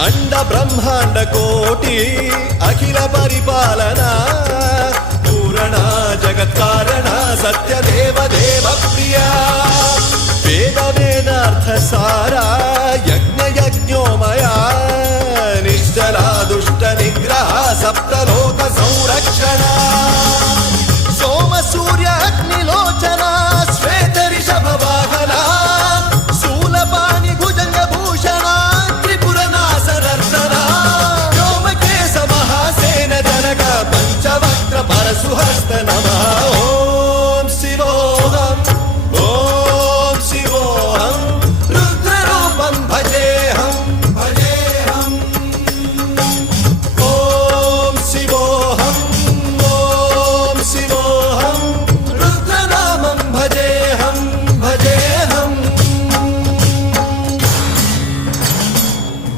अंड ब्रह्मांड कोटि अखिल परिपालना पूरणा जगत्कारणा सत्यदेव देव प्रिया वेद वेदार्थ सारा यज्ञ यज्ञोमया निश्चला दुष्ट निग्रह सप्तलो